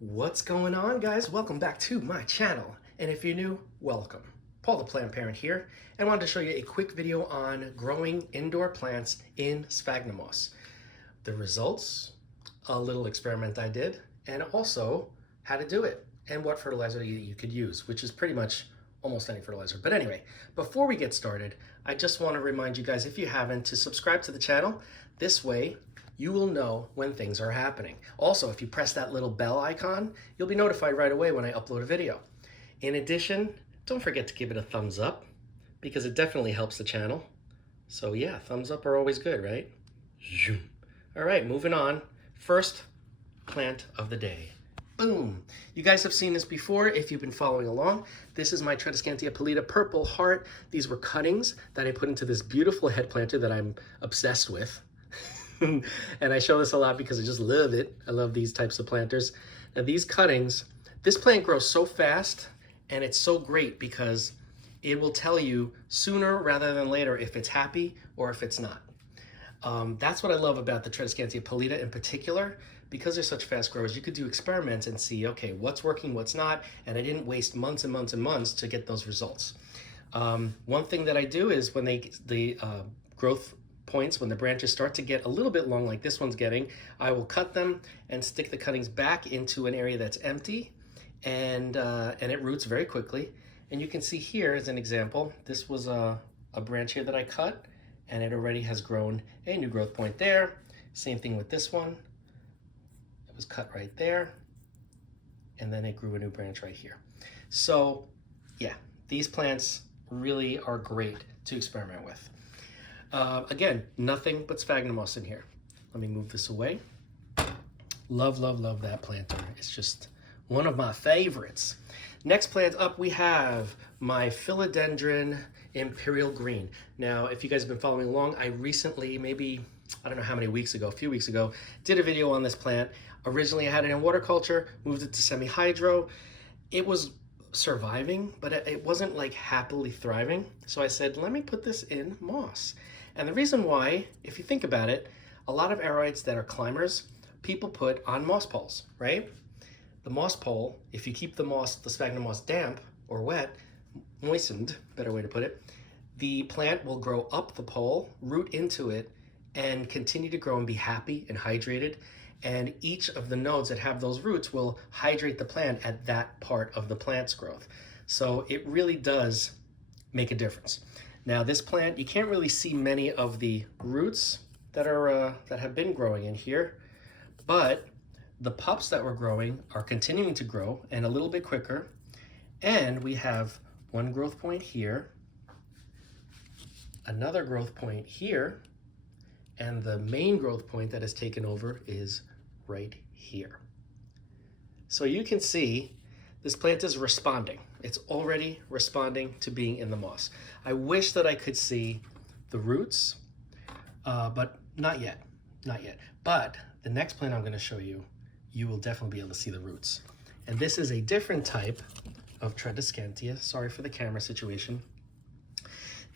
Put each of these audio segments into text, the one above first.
What's going on, guys? Welcome back to my channel. And if you're new, welcome. Paul the Plant Parent here, and I wanted to show you a quick video on growing indoor plants in sphagnum moss. The results, a little experiment I did, and also how to do it and what fertilizer you could use, which is pretty much almost any fertilizer. But anyway, before we get started, I just want to remind you guys, if you haven't, to subscribe to the channel. This way, you will know when things are happening. Also, if you press that little bell icon, you'll be notified right away when I upload a video. In addition, don't forget to give it a thumbs up because it definitely helps the channel. So yeah, thumbs up are always good, right? All right, moving on. First plant of the day. Boom. You guys have seen this before if you've been following along. This is my Tradescantia pallida purple heart. These were cuttings that I put into this beautiful head planter that I'm obsessed with. And I show this a lot because I just love it. I love these types of planters. Now these cuttings, this plant grows so fast and it's so great because it will tell you sooner rather than later if it's happy or if it's not. That's what I love about the Tradescantia pallida in particular. Because they're such fast growers, you could do experiments and see, okay, what's working, what's not, and I didn't waste months and months and months to get those results. One thing that I do is when the growth points, when the branches start to get a little bit long like this one's getting, I will cut them and stick the cuttings back into an area that's empty, and it roots very quickly. And you can see here as an example, this was a branch here that I cut, and it already has grown a new growth point there. Same thing with this one. It was cut right there, and then it grew a new branch right here. So yeah, these plants really are great to experiment with. Again, nothing but sphagnum moss in here. Let me move this away. Love, love, love that planter. It's just one of my favorites. Next plant up, we have my philodendron imperial green. Now, if you guys have been following along, I recently, maybe, I don't know how many weeks ago, a few weeks ago, did a video on this plant. Originally, I had it in water culture, moved it to semi-hydro. It was surviving, but it wasn't like happily thriving. So I said, let me put this in moss. And the reason why, if you think about it, a lot of aroids that are climbers, people put on moss poles, right? The moss pole, if you keep the sphagnum moss damp or wet, moistened, better way to put it, the plant will grow up the pole, root into it, and continue to grow and be happy and hydrated. And each of the nodes that have those roots will hydrate the plant at that part of the plant's growth. So it really does make a difference. Now this plant, you can't really see many of the roots that have been growing in here, but the pups that were growing are continuing to grow and a little bit quicker. And we have one growth point here, another growth point here, and the main growth point that has taken over is right here. So you can see this plant is responding. It's already responding to being in the moss. I wish that I could see the roots, but not yet, not yet. But the next plant I'm gonna show you, you will definitely be able to see the roots. And this is a different type of Tradescantia. Sorry for the camera situation.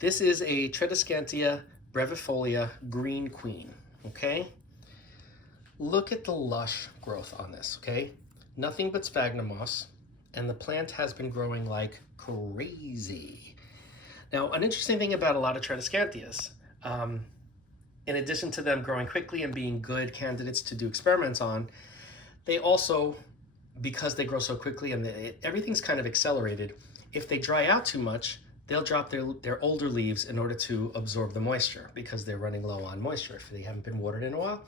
This is a Tradescantia brevifolia green queen, okay? Look at the lush growth on this, okay? Nothing but sphagnum moss, and the plant has been growing like crazy. Now, an interesting thing about a lot of Tradescantias, in addition to them growing quickly and being good candidates to do experiments on, they also, because they grow so quickly and everything's kind of accelerated, if they dry out too much, they'll drop their older leaves in order to absorb the moisture because they're running low on moisture if they haven't been watered in a while.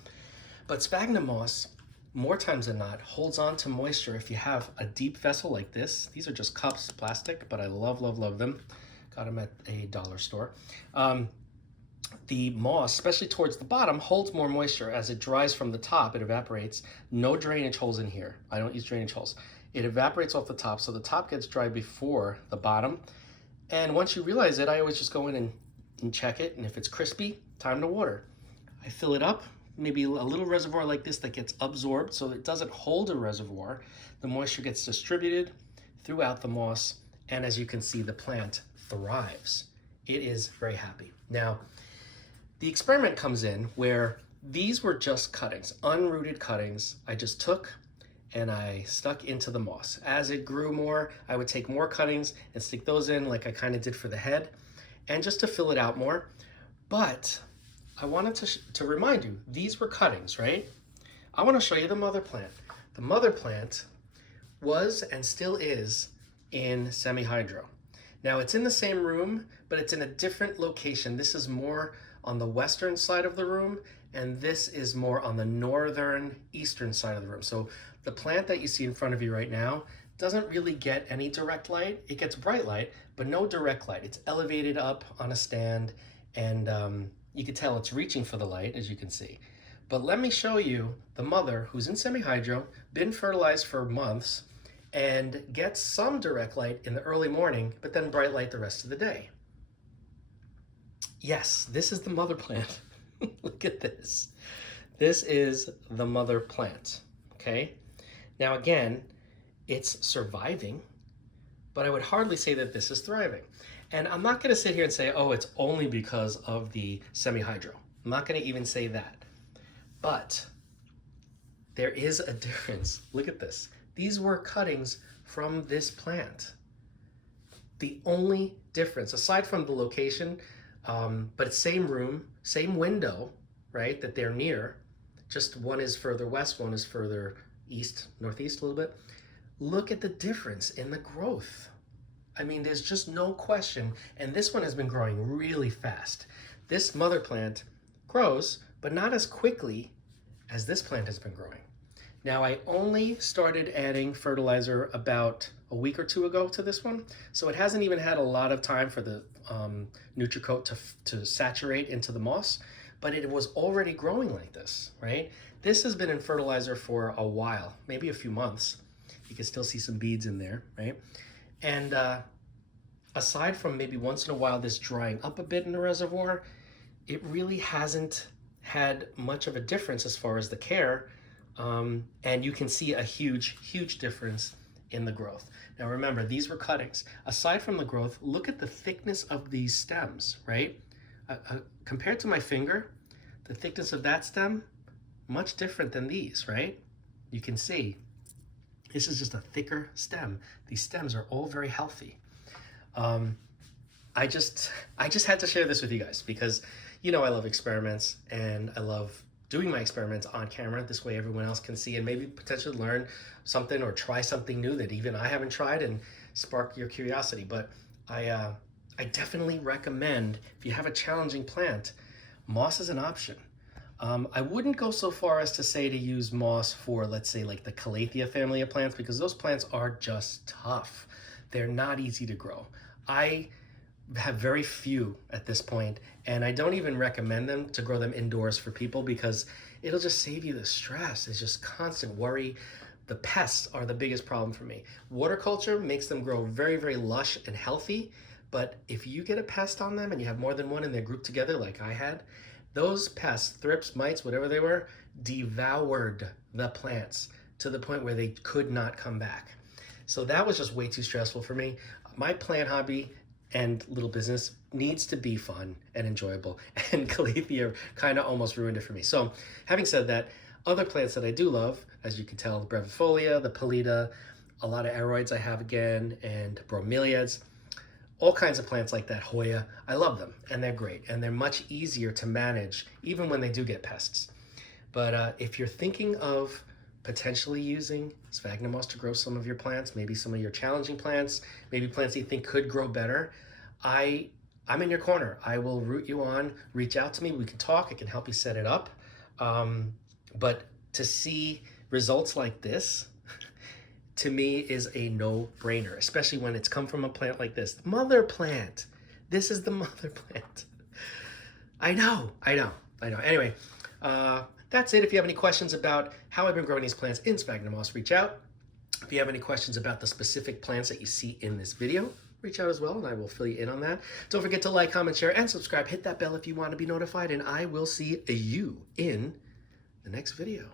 But sphagnum moss, more times than not, holds on to moisture if you have a deep vessel like this. These are just cups, plastic, but I love, love, love them. Got them at a dollar store. The moss, especially towards the bottom, holds more moisture. As it dries from the top, it evaporates. No drainage holes in here. I don't use drainage holes. It evaporates off the top, so the top gets dry before the bottom. And once you realize it, I always just go in and check it, and if it's crispy, time to water. I fill it up, maybe a little reservoir like this that gets absorbed so it doesn't hold a reservoir. The moisture gets distributed throughout the moss, and as you can see, the plant thrives. It is very happy. Now, the experiment comes in where these were just cuttings, unrooted cuttings. I just took and I stuck into the moss. As it grew more, I would take more cuttings and stick those in like I kind of did for the head, and just to fill it out more. But I wanted to remind you, these were cuttings, right? I want to show you the mother plant. The mother plant was and still is in semi-hydro. Now it's in the same room, but it's in a different location. This is more on the western side of the room, and this is more on the northern eastern side of the room. So the plant that you see in front of you right now doesn't really get any direct light. It gets bright light, but no direct light. It's elevated up on a stand, and you can tell it's reaching for the light, as you can see. But let me show you the mother who's in semi-hydro, been fertilized for months, and gets some direct light in the early morning, but then bright light the rest of the day. Yes, this is the mother plant. Look at this. This is the mother plant, okay? Now again, it's surviving, but I would hardly say that this is thriving. And I'm not gonna sit here and say, oh, it's only because of the semi-hydro. I'm not gonna even say that. But there is a difference. Look at this. These were cuttings from this plant. The only difference, aside from the location, but same room, same window, right, that they're near, just one is further west, one is further east, northeast a little bit. Look at the difference in the growth. I mean, there's just no question. And this one has been growing really fast. This mother plant grows, but not as quickly as this plant has been growing. Now, I only started adding fertilizer about a week or two ago to this one, so it hasn't even had a lot of time for the NutriCoat to saturate into the moss, but it was already growing like this, right? This has been in fertilizer for a while, maybe a few months. You can still see some beads in there, right? And aside from maybe once in a while this drying up a bit in the reservoir, it really hasn't had much of a difference as far as the care. And you can see a huge difference in the growth. Now remember, these were cuttings. Aside from the growth, look at the thickness of these stems, right? Compared to my finger, the thickness of that stem, much different than these, right? You can see, this is just a thicker stem. These stems are all very healthy. I just had to share this with you guys because, you know, I love experiments and I love doing my experiments on camera. This way everyone else can see and maybe potentially learn something or try something new that even I haven't tried and spark your curiosity. But I definitely recommend, if you have a challenging plant, moss is an option. I wouldn't go so far as to say to use moss for, let's say, like the Calathea family of plants, because those plants are just tough. They're not easy to grow. I have very few at this point, and I don't even recommend them to grow them indoors for people because it'll just save you the stress. It's just constant worry. The pests are the biggest problem for me. Water culture makes them grow very lush and healthy, but if you get a pest on them and you have more than one and they're grouped together like I had, those pests, thrips, mites, whatever they were, devoured the plants to the point where they could not come back. So that was just way too stressful for me. My plant hobby and little business needs to be fun and enjoyable, and Calathea kind of almost ruined it for me. So having said that, other plants that I do love, as you can tell, the brevifolia, the pallida, a lot of aroids I have again, and bromeliads, all kinds of plants like that, Hoya, I love them, and they're great, and they're much easier to manage, even when they do get pests. But if you're thinking of potentially using sphagnum moss to grow some of your plants, maybe some of your challenging plants, maybe plants that you think could grow better, I'm in your corner. I will root you on, reach out to me, we can talk, I can help you set it up. But to see results like this, to me is a no-brainer, especially when it's come from a plant like this. Mother plant. This is the mother plant. I know. Anyway, that's it. If you have any questions about how I've been growing these plants in sphagnum moss, reach out. If you have any questions about the specific plants that you see in this video, reach out as well, and I will fill you in on that. Don't forget to like, comment, share, and subscribe. Hit that bell if you want to be notified, and I will see you in the next video.